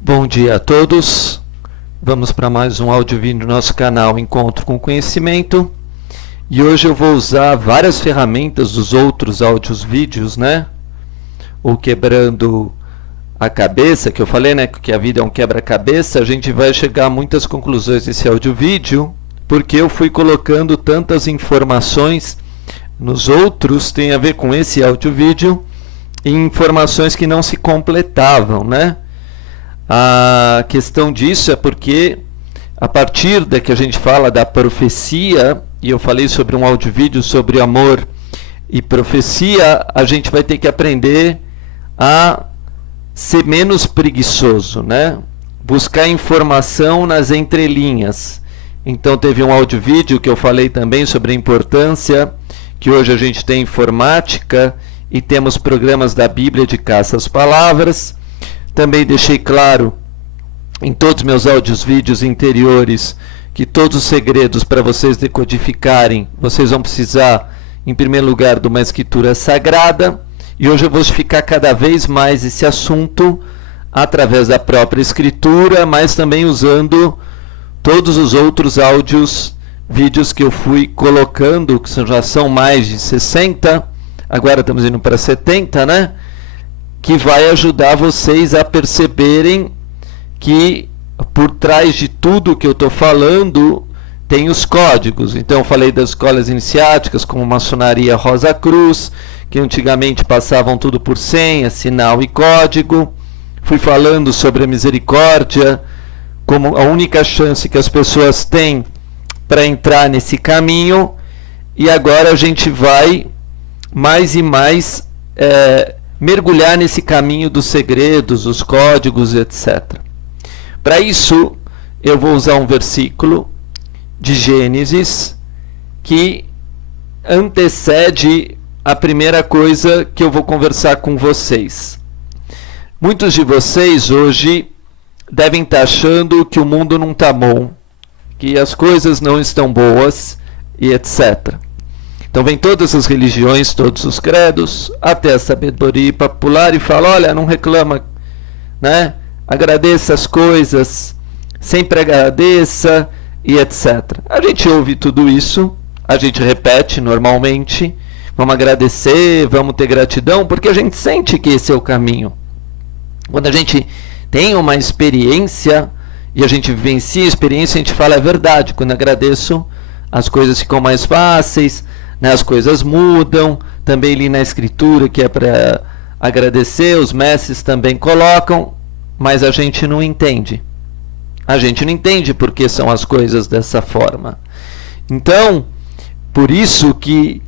Bom dia a todos. Vamos para mais um áudio vídeo do nosso canal Encontro com Conhecimento. E hoje eu vou usar várias ferramentas dos outros áudios vídeos, né? O quebrando a cabeça, que eu falei, né? Que a vida é um quebra-cabeça. A gente vai chegar a muitas conclusões nesse áudio vídeo, porque eu fui colocando tantas informações nos outros, tem a ver com esse áudio vídeo, e informações que não se completavam, né? A questão disso é porque a partir da que a gente fala da profecia, e eu falei sobre um áudio vídeo sobre amor e profecia, a gente vai ter que aprender a ser menos preguiçoso, né? Buscar informação nas entrelinhas. Então teve um áudio vídeo que eu falei também sobre a importância que hoje a gente tem informática e temos programas da Bíblia de caça às palavras. Também deixei claro em todos os meus áudios vídeos anteriores que todos os segredos para vocês decodificarem, vocês vão precisar, em primeiro lugar, de uma escritura sagrada. E hoje eu vou explicar cada vez mais esse assunto através da própria escritura, mas também usando todos os outros áudios, vídeos que eu fui colocando, que já são mais de 60, agora estamos indo para 70, né? Que vai ajudar vocês a perceberem que por trás de tudo que eu estou falando tem os códigos. Então eu falei das escolas iniciáticas, como maçonaria Rosa Cruz, que antigamente passavam tudo por senha, sinal e código. Fui falando sobre a misericórdia como a única chance que as pessoas têm para entrar nesse caminho. E agora a gente vai mais e mais mergulhar nesse caminho dos segredos, os códigos, etc. Para isso, eu vou usar um versículo de Gênesis que antecede a primeira coisa que eu vou conversar com vocês. Muitos de vocês hoje devem estar achando que o mundo não está bom, que as coisas não estão boas e etc. Então vem todas as religiões, todos os credos, até a sabedoria popular e fala, olha, não reclama, né? Agradeça as coisas, sempre agradeça e etc. A gente ouve tudo isso, a gente repete normalmente, vamos agradecer, vamos ter gratidão, porque a gente sente que esse é o caminho. Quando a gente tem uma experiência e a gente vivencia a experiência, a gente fala, é verdade, quando agradeço as coisas ficam mais fáceis, né, as coisas mudam. Também li na escritura que é para agradecer, os mestres também colocam, mas a gente não entende. A gente não entende porque são as coisas dessa forma. Então, por isso que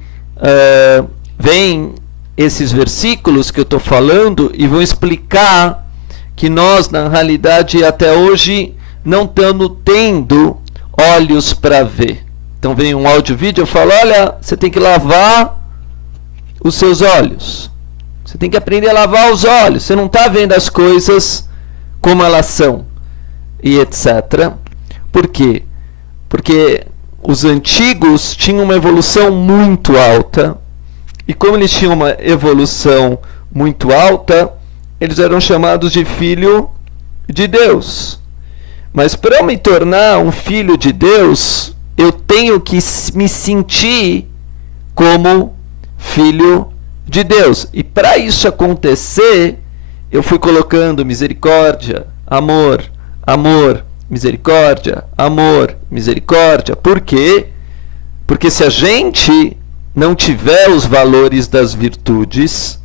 vem esses versículos que eu estou falando e vou explicar que nós, na realidade, até hoje, não estamos tendo olhos para ver. Então vem um áudio vídeo, eu falo, olha, você tem que lavar os seus olhos. Você tem que aprender a lavar os olhos. Você não está vendo as coisas como elas são. E etc. Por quê? Porque os antigos tinham uma evolução muito alta. E como eles tinham uma evolução muito alta, eles eram chamados de filho de Deus. Mas para eu me tornar um filho de Deus, eu tenho que me sentir como filho de Deus. E para isso acontecer, eu fui colocando misericórdia, amor, amor, misericórdia, amor, misericórdia. Por quê? Porque se a gente não tiver os valores das virtudes,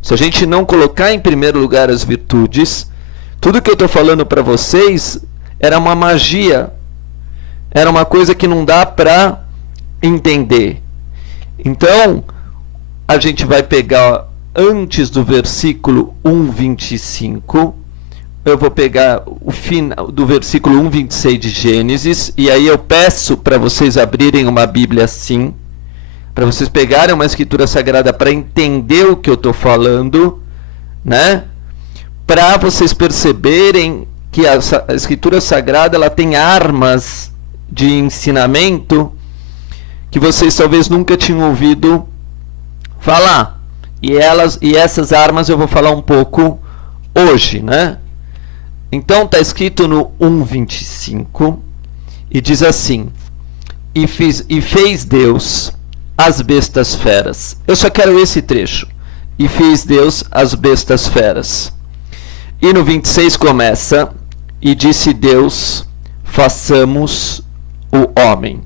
se a gente não colocar em primeiro lugar as virtudes, tudo que eu estou falando para vocês era uma magia. Era uma coisa que não dá para entender. Então, a gente vai pegar antes do versículo 1:25, eu vou pegar o final do versículo 1:26 de Gênesis, e aí eu peço para vocês abrirem uma Bíblia assim, para vocês pegarem uma escritura sagrada para entender o que eu estou falando, né? Para vocês perceberem que a escritura sagrada ela tem armas de ensinamento que vocês talvez nunca tinham ouvido falar. E essas armas eu vou falar um pouco hoje, né? Então está escrito no 1:25 e diz assim: e fez Deus as bestas feras. Eu só quero esse trecho. E fez Deus as bestas feras. E no 26 começa: e disse Deus, façamos o homem.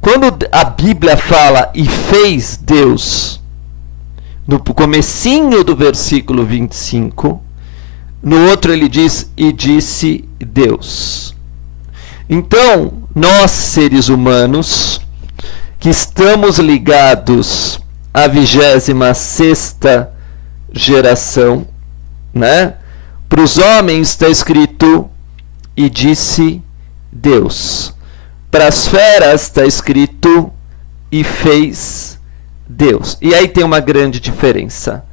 Quando a Bíblia fala e fez Deus, no comecinho do versículo 25, no outro ele diz, e disse Deus. Então, nós seres humanos, que estamos ligados à 26ª geração, né? Para os homens está escrito, e disse Deus. Para as feras está escrito, e fez Deus. E aí tem uma grande diferença.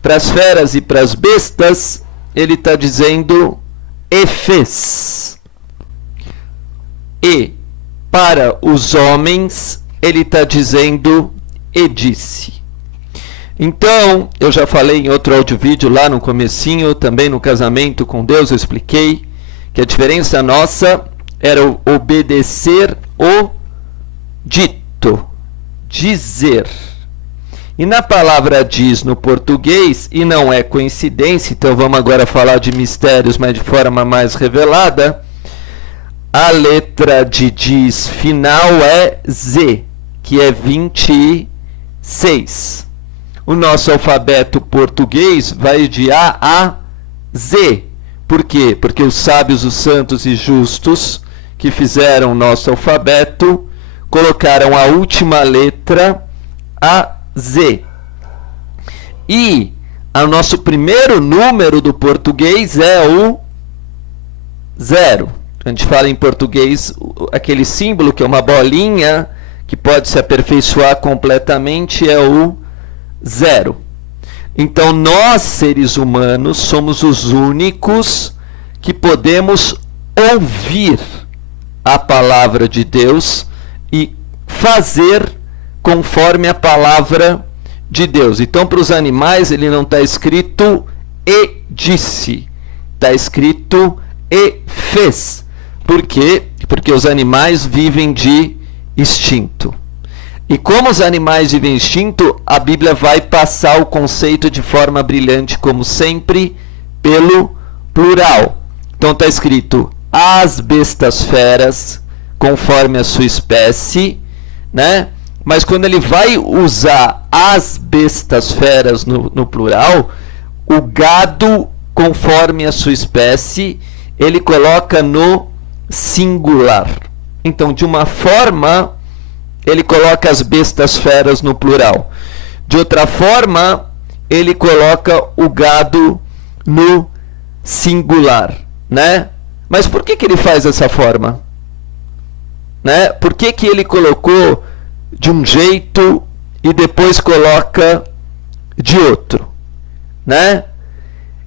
Para as feras e para as bestas, ele está dizendo, e fez. E para os homens, ele está dizendo, e disse. Então, eu já falei em outro áudio vídeo lá no comecinho, também no casamento com Deus, eu expliquei que a diferença nossa era o obedecer o dito, dizer. E na palavra diz no português, e não é coincidência, então vamos agora falar de mistérios, mas de forma mais revelada, a letra de diz final é Z, que é 26. O nosso alfabeto português vai de A a Z. Por quê? Porque os sábios, os santos e justos que fizeram o nosso alfabeto colocaram a última letra a Z. E o nosso primeiro número do português é o 0. A gente fala em português aquele símbolo que é uma bolinha que pode se aperfeiçoar completamente, é o 0. Então nós, seres humanos, somos os únicos que podemos ouvir a palavra de Deus e fazer conforme a palavra de Deus. Então, para os animais, ele não está escrito e disse, está escrito e fez. Por quê? Porque os animais vivem de instinto. E como os animais vivem instinto, a Bíblia vai passar o conceito de forma brilhante, como sempre, pelo plural. Então está escrito as bestas feras, conforme a sua espécie, né? Mas quando ele vai usar as bestas feras no plural, o gado, conforme a sua espécie, ele coloca no singular. Então, de uma forma, ele coloca as bestas feras no plural. De outra forma, ele coloca o gado no singular, né? Mas por que ele faz dessa forma? Né? Por que ele colocou de um jeito e depois coloca de outro? Né?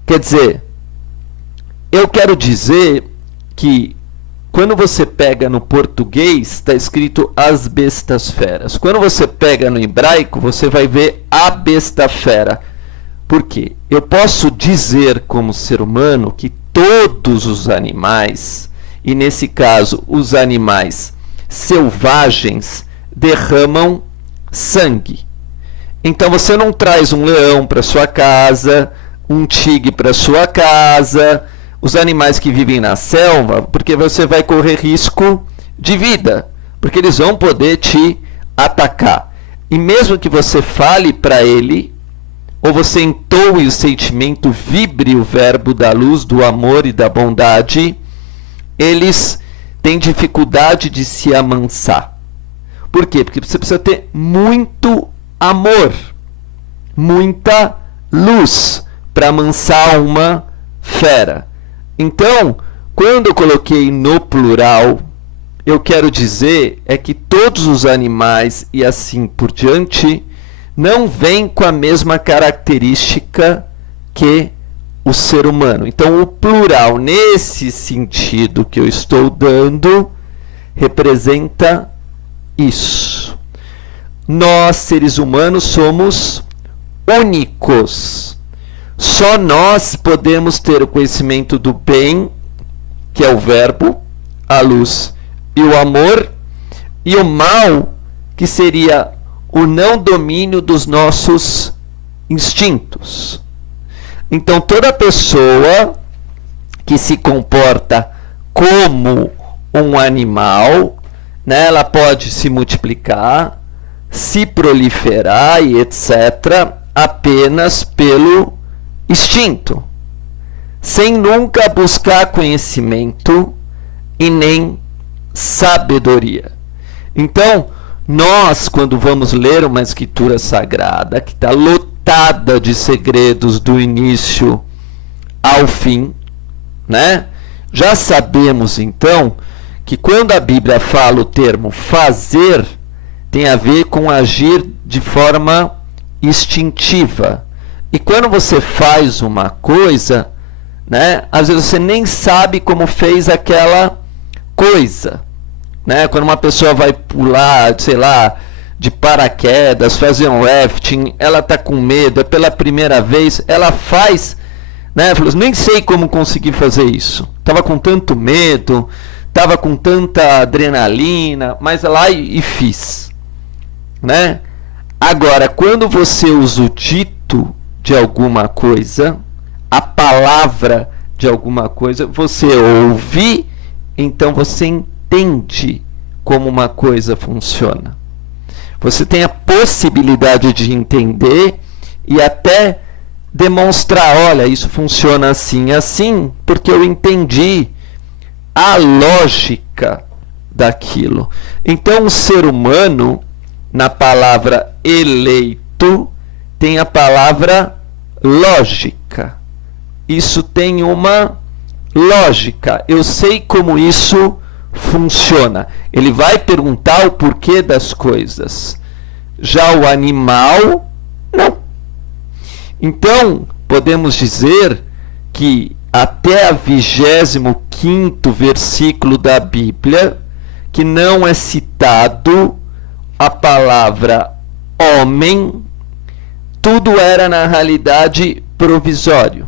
Quer dizer, eu quero dizer que quando você pega no português, está escrito as bestas feras. Quando você pega no hebraico, você vai ver a besta fera. Por quê? Eu posso dizer como ser humano que todos os animais, e nesse caso os animais selvagens, derramam sangue. Então você não traz um leão para sua casa, um tigre para sua casa, os animais que vivem na selva, porque você vai correr risco de vida, porque eles vão poder te atacar. E mesmo que você fale para ele, ou você entoe o sentimento, vibre o verbo da luz, do amor e da bondade, eles têm dificuldade de se amansar. Por quê? Porque você precisa ter muito amor, muita luz para amansar uma fera. Então, quando eu coloquei no plural, eu quero dizer é que todos os animais e assim por diante não vêm com a mesma característica que o ser humano. Então, o plural, nesse sentido que eu estou dando, representa isso. Nós, seres humanos, somos únicos. Só nós podemos ter o conhecimento do bem, que é o verbo, a luz e o amor, e o mal, que seria o não domínio dos nossos instintos. Então, toda pessoa que se comporta como um animal, né, ela pode se multiplicar, se proliferar e etc., apenas pelo instinto, sem nunca buscar conhecimento e nem sabedoria. Então, nós, quando vamos ler uma escritura sagrada, que está lotada de segredos do início ao fim, né? Já sabemos, então, que quando a Bíblia fala o termo fazer, tem a ver com agir de forma instintiva. E quando você faz uma coisa, né, às vezes você nem sabe como fez aquela coisa. Né? Quando uma pessoa vai pular, sei lá, de paraquedas, fazer um rafting, ela está com medo, é pela primeira vez, ela faz, né? Falou, nem sei como conseguir fazer isso. Estava com tanto medo, estava com tanta adrenalina, mas lá e fiz. Né? Agora, quando você usa o dito de alguma coisa, a palavra de alguma coisa, você ouve, então você entende como uma coisa funciona. Você tem a possibilidade de entender e até demonstrar, olha, isso funciona assim, assim, porque eu entendi a lógica daquilo. Então, o ser humano, na palavra eleito, tem a palavra lógica. Isso tem uma lógica. Eu sei como isso funciona. Ele vai perguntar o porquê das coisas. Já o animal, não. Então, podemos dizer que até a 25º versículo da Bíblia, que não é citado a palavra homem, tudo era na realidade provisório.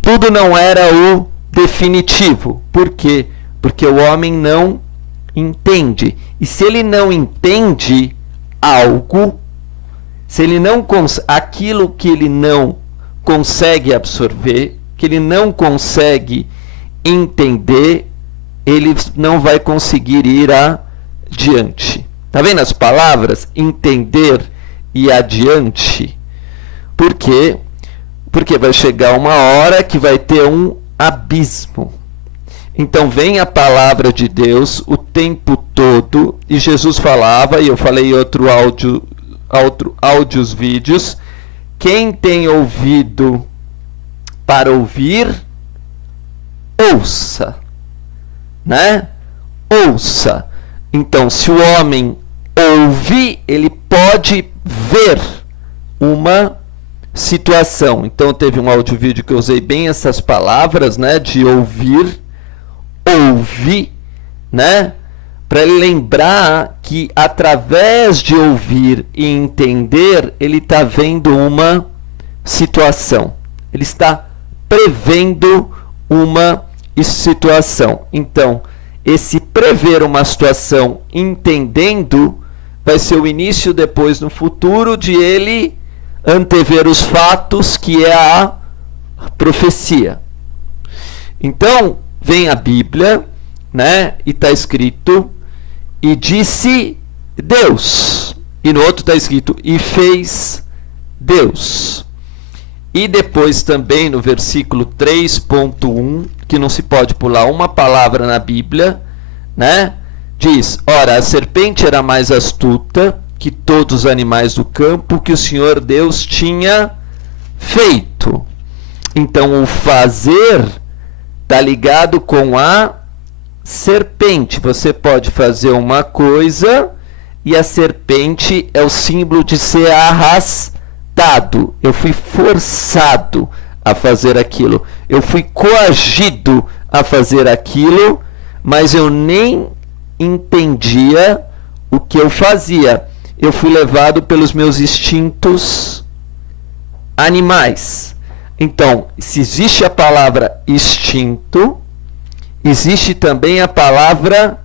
Tudo não era o definitivo. Por quê? Porque o homem não entende. E se ele não entende algo, se ele não aquilo que ele não consegue absorver, que ele não consegue entender, ele não vai conseguir ir adiante. Tá vendo as palavras? Entender e adiante. Por quê? Porque vai chegar uma hora que vai ter um abismo. Então vem a palavra de Deus o tempo todo, e Jesus falava, e eu falei em áudios, vídeos, quem tem ouvido para ouvir, ouça, né? Ouça. Então, se o homem ouve, ele pode ver uma situação. Então, teve um áudio-vídeo que eu usei bem essas palavras, né? De ouvir, ouvir, né? Para ele lembrar que através de ouvir e entender, ele está vendo uma situação. Ele está prevendo uma situação. Então, esse prever uma situação entendendo vai ser o início depois no futuro de ele antever os fatos, que é a profecia. Então, vem a Bíblia, né? E está escrito, e disse Deus. E no outro está escrito, e fez Deus. E depois também no versículo 3.1, que não se pode pular uma palavra na Bíblia, né? Diz, ora, a serpente era mais astuta que todos os animais do campo que o Senhor Deus tinha feito. Então, o fazer está ligado com a serpente. Você pode fazer uma coisa e a serpente é o símbolo de ser arrastado. Eu fui forçado a fazer aquilo. Eu fui coagido a fazer aquilo, mas eu nem entendia o que eu fazia. Eu fui levado pelos meus instintos animais. Então, se existe a palavra instinto, existe também a palavra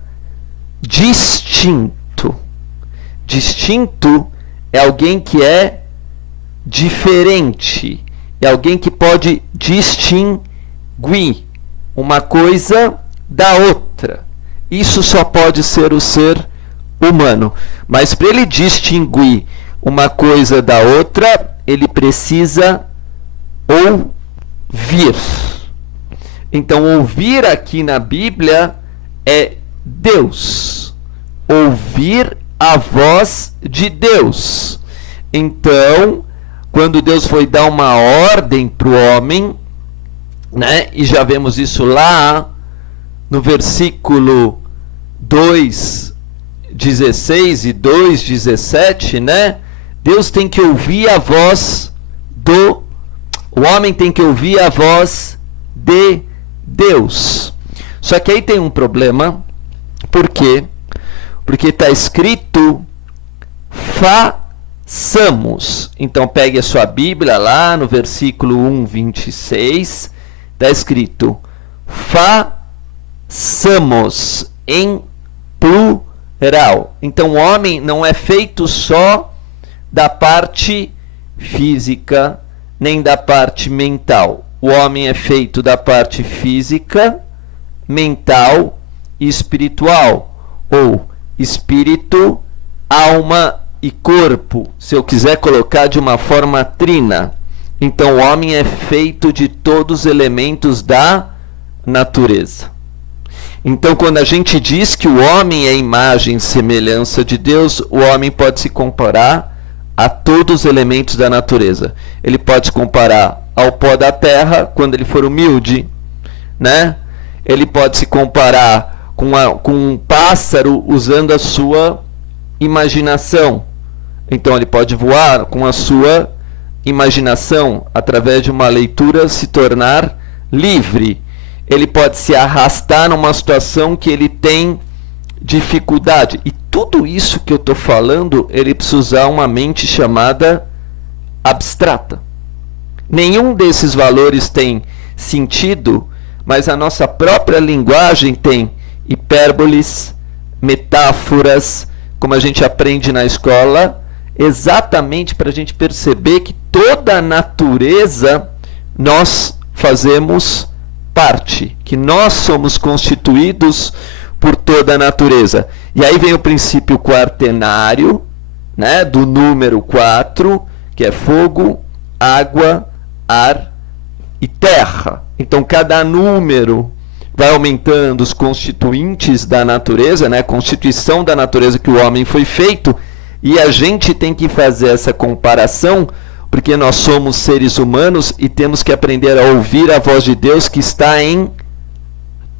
distinto. Distinto é alguém que é diferente, é alguém que pode distinguir uma coisa da outra. Isso só pode ser o ser humano. Mas para ele distinguir uma coisa da outra, ele precisa ouvir. Então, ouvir aqui na Bíblia é Deus. Ouvir a voz de Deus. Então, quando Deus foi dar uma ordem para o homem, né? E já vemos isso lá no versículo 2:16 e 2:17, né? Deus tem que ouvir a voz o homem tem que ouvir a voz de Deus. Só que aí tem um problema. Por quê? Porque está escrito façamos. Então pegue a sua Bíblia lá no versículo 1:26. Está escrito façamos em plural. Então o homem não é feito só da parte física, nem da parte mental. O homem é feito da parte física, mental e espiritual, ou espírito, alma e corpo, se eu quiser colocar de uma forma trina. Então o homem é feito de todos os elementos da natureza. Então quando a gente diz que o homem é imagem e semelhança de Deus, o homem pode se comparar a todos os elementos da natureza. Ele pode se comparar ao pó da terra quando ele for humilde, né? Ele pode se comparar com um pássaro usando a sua imaginação. Então ele pode voar com a sua imaginação, através de uma leitura se tornar livre. Ele pode se arrastar numa situação que ele tem dificuldade. E tudo isso que eu estou falando, ele precisa usar uma mente chamada abstrata. Nenhum desses valores tem sentido, mas a nossa própria linguagem tem hipérboles, metáforas, como a gente aprende na escola, exatamente para a gente perceber que toda a natureza nós fazemos parte, que nós somos constituídos por toda a natureza. E aí vem o princípio quaternário, né, do número 4, que é fogo, água, ar e terra. Então cada número vai aumentando os constituintes da natureza, né, a constituição da natureza que o homem foi feito, e a gente tem que fazer essa comparação, porque nós somos seres humanos e temos que aprender a ouvir a voz de Deus que está em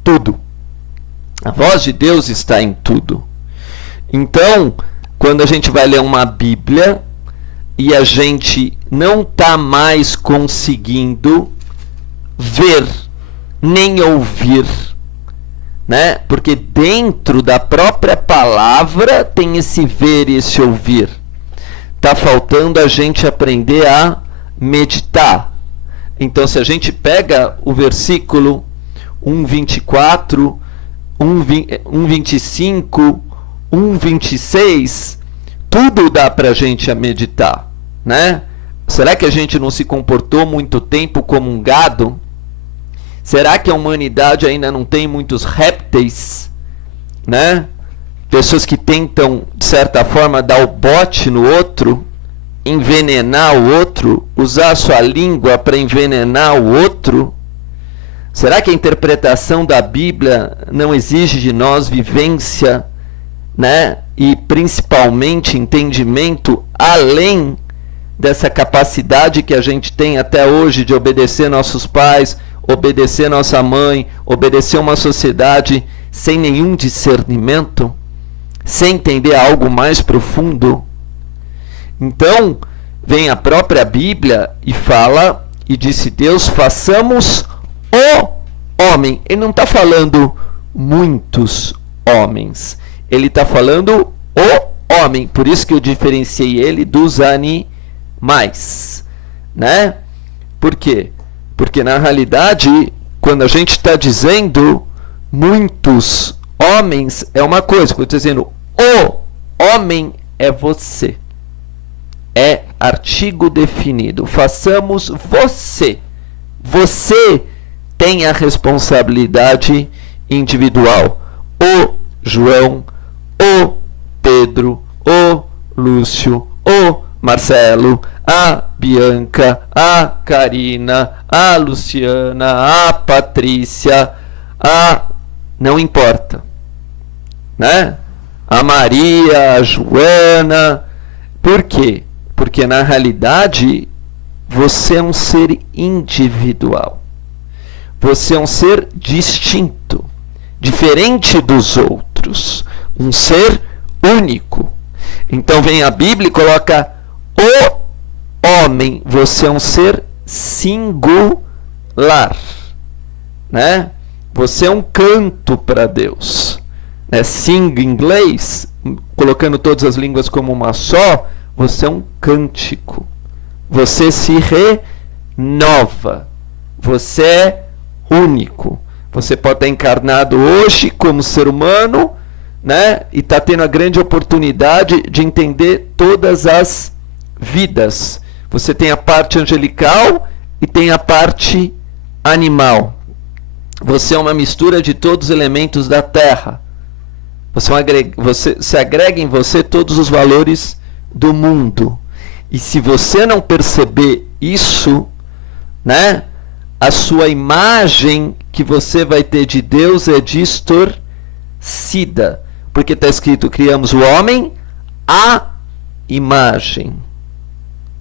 tudo. A voz de Deus está em tudo. Então, quando a gente vai ler uma Bíblia e a gente não está mais conseguindo ver nem ouvir, né? Porque dentro da própria palavra tem esse ver e esse ouvir. Está faltando a gente aprender a meditar. Então, se a gente pega o versículo 1:24, 1:25, 1:26, tudo dá para a gente a meditar, né? Será que a gente não se comportou muito tempo como um gado? Será que a humanidade ainda não tem muitos répteis, né? Pessoas que tentam, de certa forma, dar o bote no outro, envenenar o outro, usar a sua língua para envenenar o outro. Será que a interpretação da Bíblia não exige de nós vivência, né? E principalmente entendimento além dessa capacidade que a gente tem até hoje de obedecer nossos pais, obedecer nossa mãe, obedecer uma sociedade sem nenhum discernimento, sem entender algo mais profundo? Então, vem a própria Bíblia e fala, e disse Deus, façamos o homem. Ele não está falando muitos homens, ele está falando o homem. Por isso que eu diferenciei ele dos animais, né? Por quê? Porque na realidade, quando a gente está dizendo muitos homens, é uma coisa. Quando eu estou dizendo o homem, é você. É artigo definido. Façamos você. Você tem a responsabilidade individual. O João, o Pedro, o Lúcio, o Marcelo, a Bianca, a Karina, a Luciana, a Patrícia, não importa, né? A Maria, a Joana. Por quê? Porque na realidade você é um ser individual. Você é um ser distinto, diferente dos outros, um ser único. Então vem a Bíblia e coloca o homem, você é um ser singular, né? Você é um canto para Deus, né? Sing em inglês, colocando todas as línguas como uma só, você é um cântico. Você se renova. Você é único. Você pode estar encarnado hoje como ser humano, né? E está tendo a grande oportunidade de entender todas as vidas. Você tem a parte angelical e tem a parte animal. Você é uma mistura de todos os elementos da terra. Você se agrega em você todos os valores do mundo. E se você não perceber isso, né, a sua imagem que você vai ter de Deus é distorcida. Porque está escrito, criamos o homem à imagem,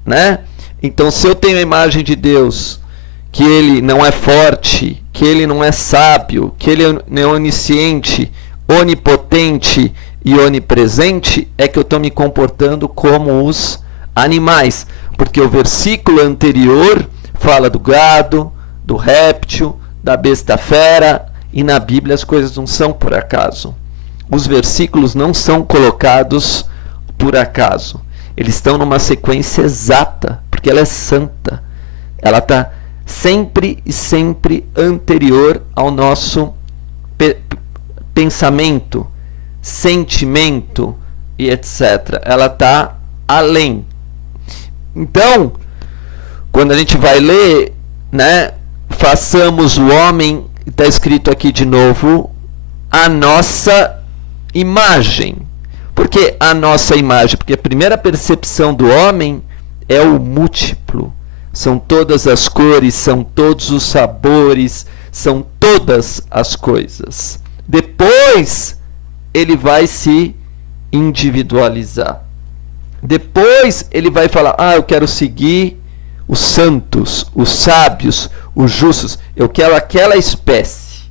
né? Então, se eu tenho a imagem de Deus, que ele não é forte, que ele não é sábio, que ele não é onisciente, onipotente e onipresente, é que eu estou me comportando como os animais. Porque o versículo anterior fala do gado, do réptil, da besta fera, e na Bíblia as coisas não são por acaso. Os versículos não são colocados por acaso. Eles estão numa sequência exata, porque ela é santa. Ela está sempre e sempre anterior ao nosso pensamento, sentimento e etc. Ela está além. Então, quando a gente vai ler, né, façamos o homem, está escrito aqui de novo, a nossa imagem. Por que a nossa imagem? Porque a primeira percepção do homem é o múltiplo. São todas as cores, são todos os sabores, são todas as coisas. Depois ele vai se individualizar. Depois ele vai falar, eu quero seguir os santos, os sábios, os justos. Eu quero aquela espécie.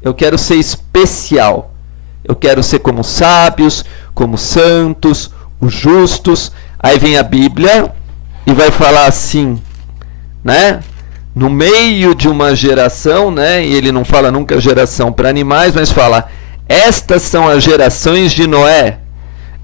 Eu quero ser especial. Eu quero ser como sábios, como santos, os justos. Aí vem a Bíblia e vai falar assim, né? No meio de uma geração, né? E ele não fala nunca geração para animais, mas fala, estas são as gerações de Noé.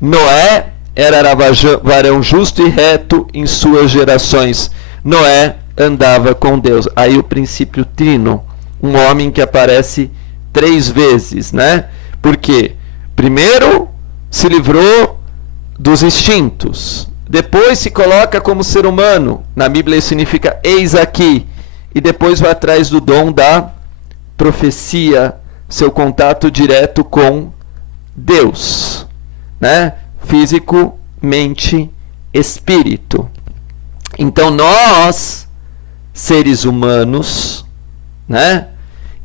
Noé era varão justo e reto em suas gerações. Noé andava com Deus. Aí o princípio trino, um homem que aparece 3 vezes, né? Por quê? Primeiro se livrou dos instintos. Depois se coloca como ser humano. Na Bíblia isso significa eis aqui. E depois vai atrás do dom da profecia, seu contato direto com Deus, né? Físico, mente, espírito. Então nós, seres humanos, né,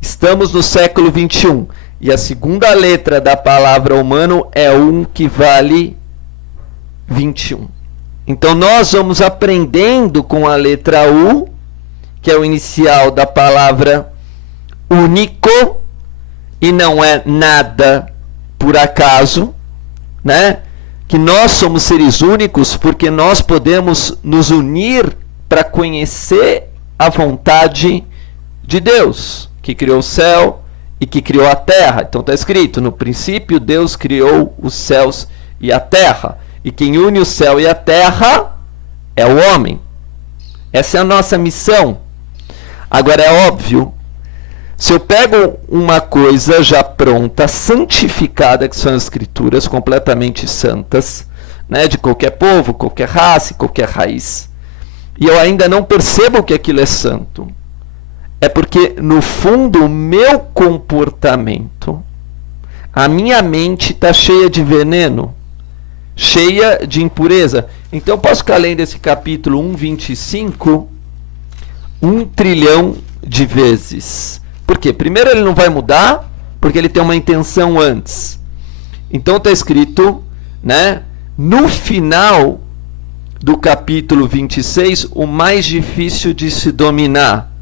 estamos no século 21. E a segunda letra da palavra humano é um que vale 21. Então nós vamos aprendendo com a letra U, que é o inicial da palavra único, e não é nada por acaso, né? Que nós somos seres únicos porque nós podemos nos unir para conhecer a vontade de Deus, que criou o céu e que criou a terra. Então está escrito, no princípio Deus criou os céus e a terra. E quem une o céu e a terra é o homem. Essa é a nossa missão. Agora é óbvio, se eu pego uma coisa já pronta, santificada, que são as escrituras, completamente santas, né, de qualquer povo, qualquer raça, qualquer raiz, e eu ainda não percebo que aquilo é santo, é porque, no fundo, o meu comportamento, a minha mente está cheia de veneno, cheia de impureza. Então, eu posso ficar lendo esse capítulo 1:25 1 trilhão de vezes. Por quê? Primeiro, ele não vai mudar, porque ele tem uma intenção antes. Então, está escrito, né, no final do capítulo 26, o mais difícil de se dominar.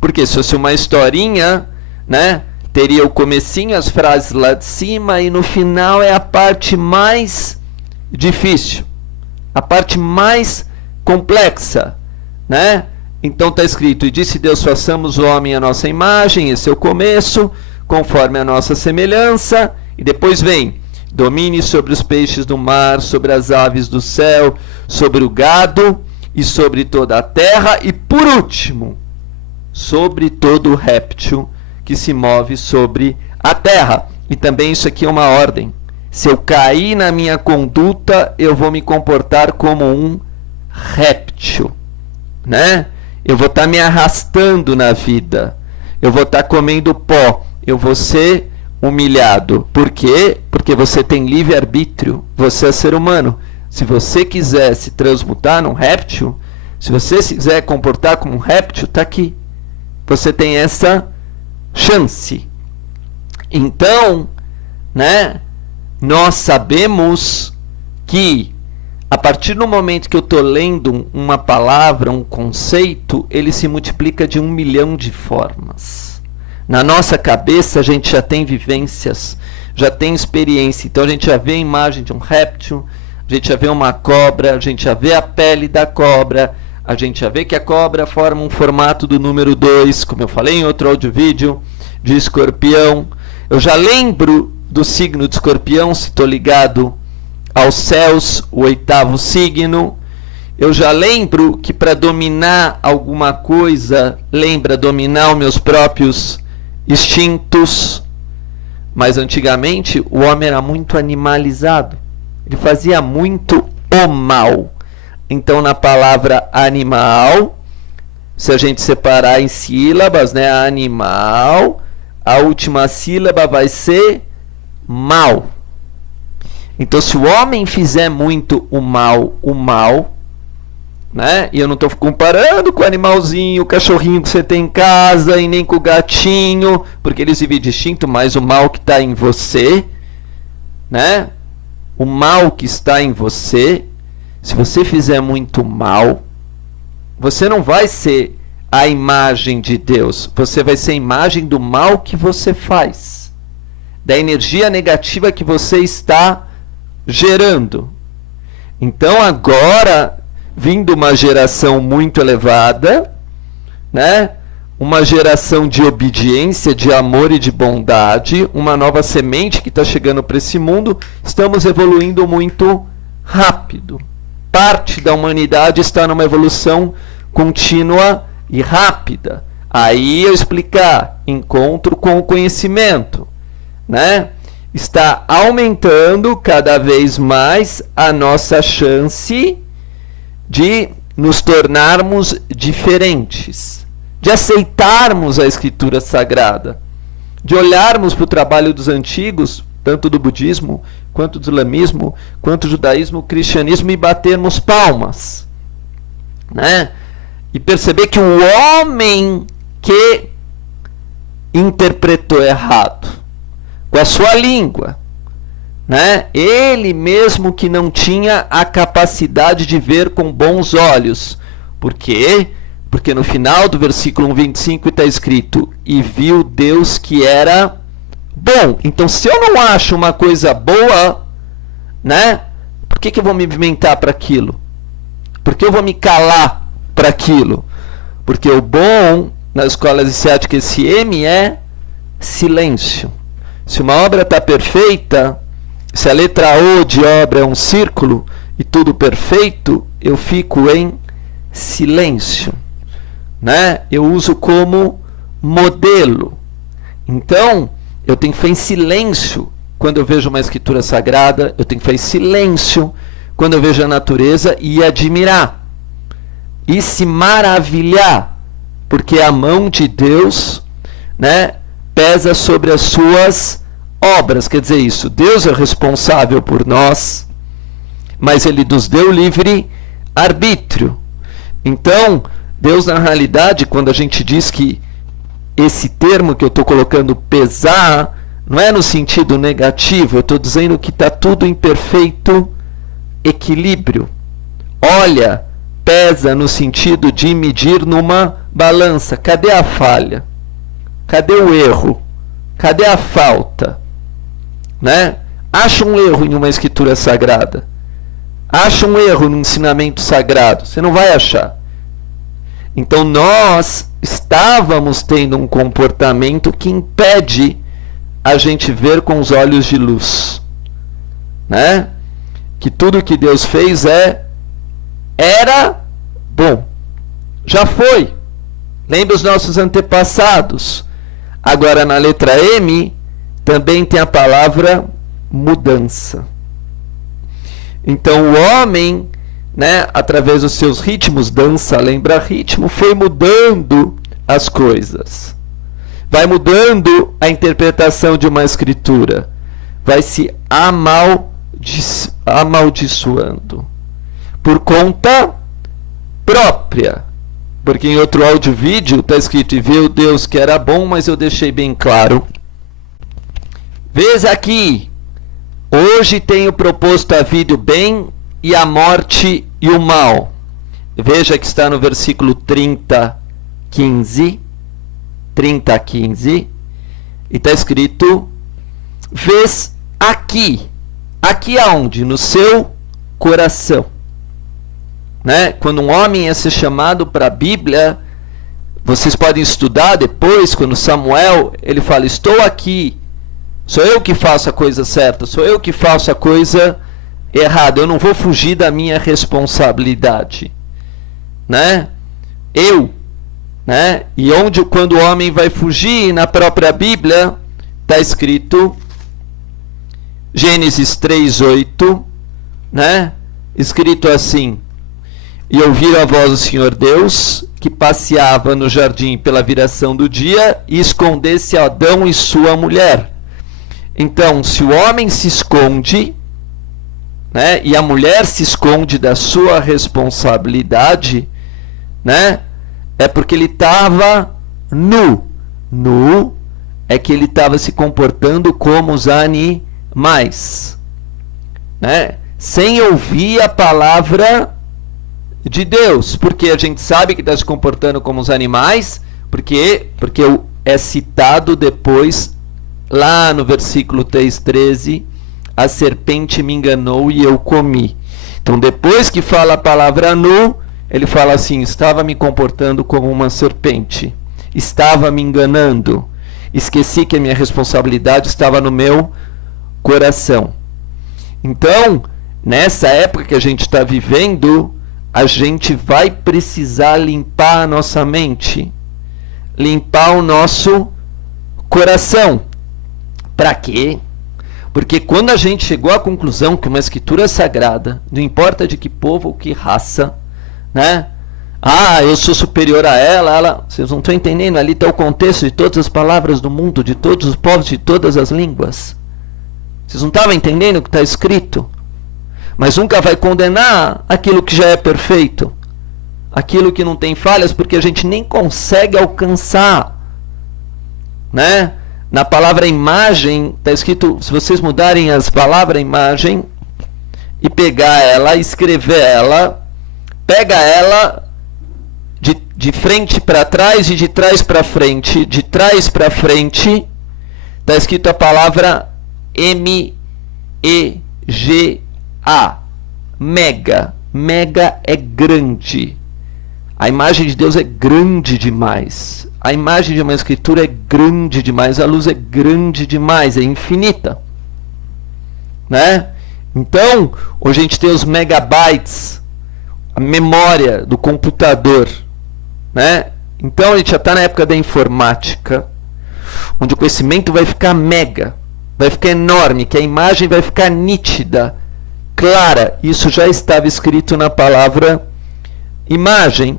Porque se fosse uma historinha, né, teria o comecinho, as frases lá de cima, e no final é a parte mais difícil, a parte mais complexa, né? Então está escrito, e disse Deus, façamos o homem à nossa imagem, esse é o começo, conforme a nossa semelhança, e depois vem, domine sobre os peixes do mar, sobre as aves do céu, sobre o gado e sobre toda a terra, e por último, sobre todo réptil que se move sobre a terra. E também isso aqui é uma ordem. Se eu cair na minha conduta, eu vou me comportar como um réptil, né? Eu vou estar me arrastando na vida. Eu vou estar comendo pó. Eu vou ser humilhado. Por quê? Porque você tem livre-arbítrio. Você é ser humano. Se você quiser se transmutar num réptil, se você se quiser comportar como um réptil, está aqui. Você tem essa chance. Então, né, nós sabemos que a partir do momento que eu estou lendo uma palavra, um conceito, ele se multiplica de 1 milhão de formas. Na nossa cabeça a gente já tem vivências, já tem experiência. Então a gente já vê a imagem de um réptil, a gente já vê uma cobra, a gente já vê a pele da cobra, a gente já vê que a cobra forma um formato do número 2, como eu falei em outro áudio vídeo, de escorpião. Eu já lembro do signo de escorpião, se estou ligado aos céus, o 8º signo. Eu já lembro que para dominar alguma coisa, lembra dominar os meus próprios instintos. Mas antigamente o homem era muito animalizado. Ele fazia muito o mal. Então, na palavra animal, se a gente separar em sílabas, né, animal, a última sílaba vai ser mal. Então, se o homem fizer muito o mal, né, e eu não estou comparando com o animalzinho, o cachorrinho que você tem em casa, e nem com o gatinho, porque eles vivem distinto, mas o mal que está em você, né, o mal que está em você, se você fizer muito mal, você não vai ser a imagem de Deus. Você vai ser a imagem do mal que você faz, da energia negativa que você está gerando. Então agora, vindo uma geração muito elevada, né? Uma geração de obediência, de amor e de bondade, uma nova semente que está chegando para esse mundo, estamos evoluindo muito rápido. Parte da humanidade está numa evolução contínua e rápida. Aí eu explicar, encontro com o conhecimento, né? Está aumentando cada vez mais a nossa chance de nos tornarmos diferentes, de aceitarmos a Escritura Sagrada, de olharmos para o trabalho dos antigos, tanto do budismo, quanto do islamismo, quanto do judaísmo, cristianismo, e batermos palmas, né? E perceber que o homem que interpretou errado, com a sua língua, né? Ele mesmo que não tinha a capacidade de ver com bons olhos. Por quê? Porque no final do versículo 1:25 está escrito, e viu Deus que era bom. Então, se eu não acho uma coisa boa, né? Por que eu vou me movimentar para aquilo? Por que eu vou me calar para aquilo? Porque o bom, na escola asiática, esse M é silêncio. Se uma obra está perfeita, se a letra O de obra é um círculo e tudo perfeito, eu fico em silêncio. né? Eu uso como modelo. Então, eu tenho que ficar em silêncio quando eu vejo uma escritura sagrada, eu tenho que ficar em silêncio quando eu vejo a natureza e admirar. E se maravilhar, porque a mão de Deus, né, pesa sobre as suas obras. Quer dizer isso, Deus é responsável por nós, mas Ele nos deu livre arbítrio. Então, Deus, na realidade, quando a gente diz que esse termo que eu estou colocando, pesar, não é no sentido negativo, eu estou dizendo que está tudo em perfeito equilíbrio. Olha, pesa no sentido de medir numa balança. Cadê a falha? Cadê o erro? Cadê a falta? Né? Acha um erro em uma escritura sagrada. Acha um erro no ensinamento sagrado. Você não vai achar. Então nós estávamos tendo um comportamento que impede a gente ver com os olhos de luz, né? Que tudo que Deus fez era bom. Já foi. Lembra os nossos antepassados. Agora na letra M também tem a palavra mudança. Então o homem, né, através dos seus ritmos, dança lembra ritmo, foi mudando as coisas. Vai mudando a interpretação de uma escritura. Vai se amaldiçoando. Por conta própria. Porque em outro áudio vídeo está escrito: e viu Deus que era bom, mas eu deixei bem claro. Veja aqui. Hoje tenho proposto a vida e o bem, e a morte e o mal. Veja que está no versículo 30:15. 30:15. E está escrito: vês aqui. Aqui aonde? No seu coração. Né? Quando um homem é ser chamado para a Bíblia, vocês podem estudar depois, quando Samuel, ele fala: estou aqui, sou eu que faço a coisa certa, sou eu que faço a coisa errada, eu não vou fugir da minha responsabilidade, né? Né? E quando o homem vai fugir, na própria Bíblia está escrito Gênesis 3:8, né? Escrito assim: e ouviram a voz do Senhor Deus, que passeava no jardim pela viração do dia, e escondesse Adão e sua mulher. Então, se o homem se esconde, né, e a mulher se esconde da sua responsabilidade, né, é porque ele estava nu. Nu é que ele estava se comportando como os animais, né, sem ouvir a palavra de Deus. Porque a gente sabe que está se comportando como os animais, porque é citado depois, lá no versículo 3:13, a serpente me enganou e eu comi. Então depois que fala a palavra nu, ele fala assim: estava me comportando como uma serpente, estava me enganando, esqueci que a minha responsabilidade estava no meu coração. Então, nessa época que a gente está vivendo, a gente vai precisar limpar a nossa mente, limpar o nosso coração. Para quê? Porque quando a gente chegou à conclusão que uma escritura sagrada, não importa de que povo ou que raça, né? Eu sou superior a ela, vocês não estão entendendo, ali está o contexto de todas as palavras do mundo, de todos os povos, de todas as línguas. Vocês não estavam entendendo o que está escrito? Mas nunca vai condenar aquilo que já é perfeito, aquilo que não tem falhas, porque a gente nem consegue alcançar, né? Na palavra imagem, está escrito, se vocês mudarem as palavras imagem e pegar ela, escrever ela, pega ela de frente para trás e de trás para frente, de trás para frente, está escrito a palavra M-E-G-A, mega. Mega é grande. A imagem de Deus é grande demais. A imagem de uma escritura é grande demais. A luz é grande demais, é infinita, né? Então, hoje a gente tem os megabytes, a memória do computador, né? Então a gente já está na época da informática, onde o conhecimento vai ficar mega, vai ficar enorme, que a imagem vai ficar nítida, clara. Isso já estava escrito na palavra imagem,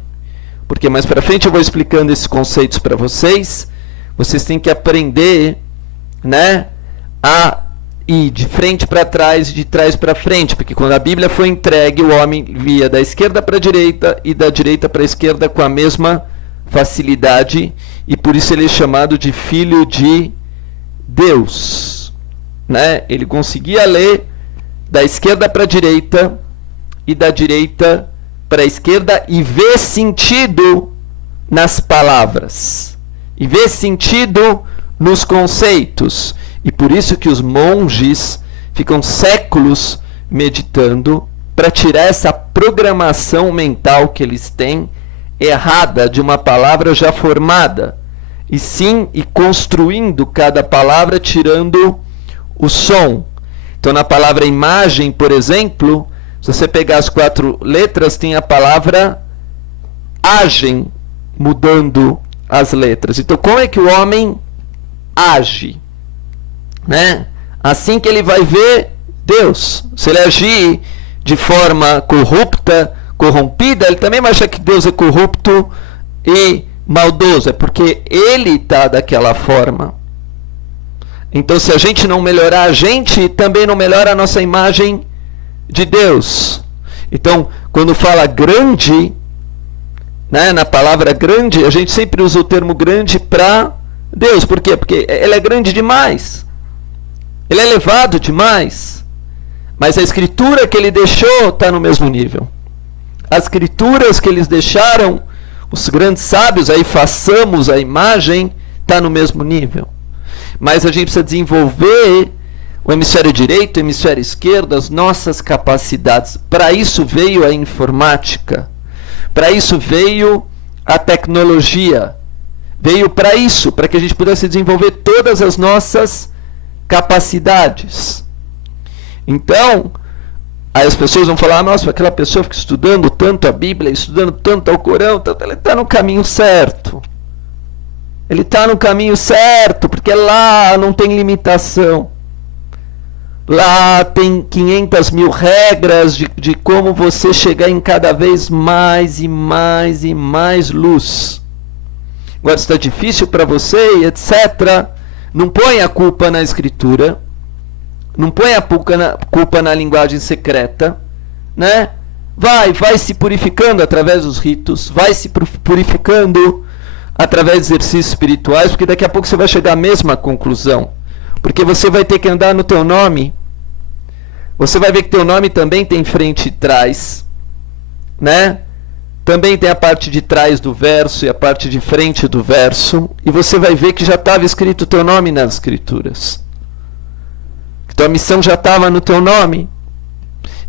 porque mais para frente eu vou explicando esses conceitos para vocês. Vocês têm que aprender, né, a ir de frente para trás e de trás para frente, porque quando a Bíblia foi entregue, o homem via da esquerda para a direita e da direita para a esquerda com a mesma facilidade, e por isso ele é chamado de filho de Deus, né? Ele conseguia ler da esquerda para a direita e da direita para a esquerda e ver sentido nas palavras, e ver sentido nos conceitos. E por isso que os monges ficam séculos meditando para tirar essa programação mental que eles têm errada de uma palavra já formada, e sim e construindo cada palavra, tirando o som. Então na palavra imagem, por exemplo, se você pegar as 4 letras, tem a palavra agem, mudando as letras. Então como é que o homem age, né? Assim que ele vai ver Deus. Se ele agir de forma corrupta, corrompida, ele também vai achar que Deus é corrupto e maldoso. É porque ele está daquela forma. Então se a gente não melhorar a gente, também não melhora a nossa imagem de Deus. Então quando fala grande, né, na palavra grande, a gente sempre usa o termo grande para Deus. Por quê? Porque ele é grande demais, ele é elevado demais, mas a escritura que ele deixou está no mesmo nível. As escrituras que eles deixaram, os grandes sábios, aí façamos a imagem, está no mesmo nível. Mas a gente precisa desenvolver o hemisfério direito, o hemisfério esquerdo, as nossas capacidades. Para isso veio a informática, para isso veio a tecnologia, veio para isso, para que a gente pudesse desenvolver todas as nossas capacidades. Então, aí as pessoas vão falar, nossa, aquela pessoa fica estudando tanto a Bíblia, estudando tanto ao Corão, ele está no caminho certo. Ele está no caminho certo, porque lá não tem limitação. Lá tem 500 mil regras de como você chegar em cada vez mais e mais e mais luz. Agora está difícil para você, etc. Não põe a culpa na escritura. Não põe a culpa na linguagem secreta, né? Vai se purificando através dos ritos, vai se purificando através de exercícios espirituais, porque daqui a pouco você vai chegar à mesma conclusão. Porque você vai ter que andar no teu nome. Você vai ver que teu nome também tem frente e trás, né? Também tem a parte de trás do verso e a parte de frente do verso, e você vai ver que já estava escrito o teu nome nas escrituras. Tua missão já estava no teu nome,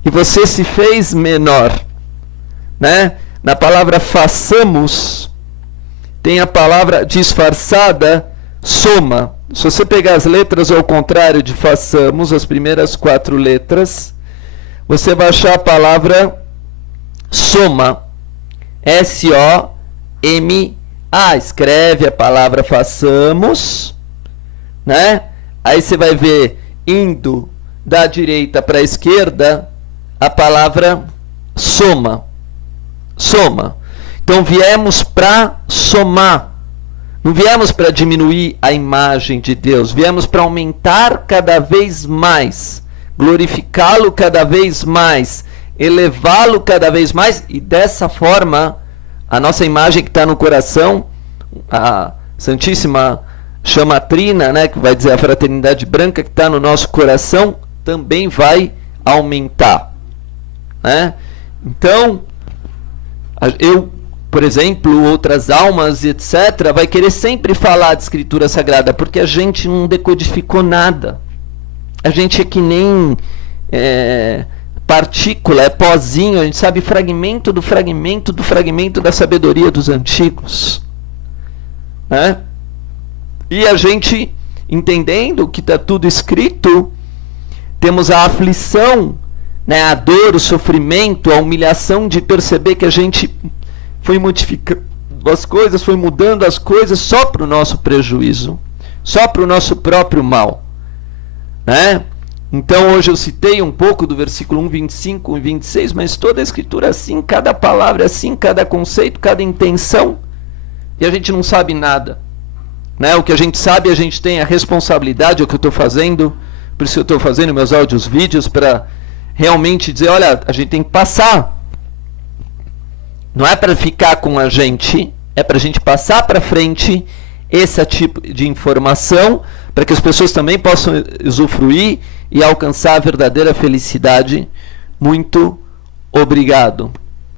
e você se fez menor, né? Na palavra façamos, tem a palavra disfarçada, soma. Se você pegar as letras ao contrário de façamos, as primeiras 4 letras, você vai achar a palavra soma, S-O-M-A. Escreve a palavra façamos, né? Aí você vai ver indo da direita para a esquerda a palavra soma. Soma. Então viemos para somar. Não viemos para diminuir a imagem de Deus. Viemos para aumentar cada vez mais, glorificá-lo cada vez mais, elevá-lo cada vez mais. E dessa forma, a nossa imagem que está no coração, a Santíssima Chamatrina, né, que vai dizer a fraternidade branca que está no nosso coração, também vai aumentar, né? Então, eu, por exemplo, outras almas, etc., vai querer sempre falar de escritura sagrada, porque a gente não decodificou nada. A gente é que nem partícula, é pozinho, a gente sabe fragmento do fragmento do fragmento da sabedoria dos antigos, né? E a gente, entendendo que está tudo escrito, temos a aflição, né, a dor, o sofrimento, a humilhação de perceber que a gente foi as coisas, foi mudando as coisas só para o nosso prejuízo, só para o nosso próprio mal, né? Então hoje eu citei um pouco do versículo 1, 25 e 26, mas toda a escritura é assim, cada palavra é assim, cada conceito, cada intenção, e a gente não sabe nada, né? O que a gente sabe, a gente tem a responsabilidade, é o que eu estou fazendo, por isso eu estou fazendo meus áudios, vídeos, para realmente dizer, olha, a gente tem que passar, não é para ficar com a gente, é para a gente passar para frente esse tipo de informação, para que as pessoas também possam usufruir e alcançar a verdadeira felicidade. Muito obrigado.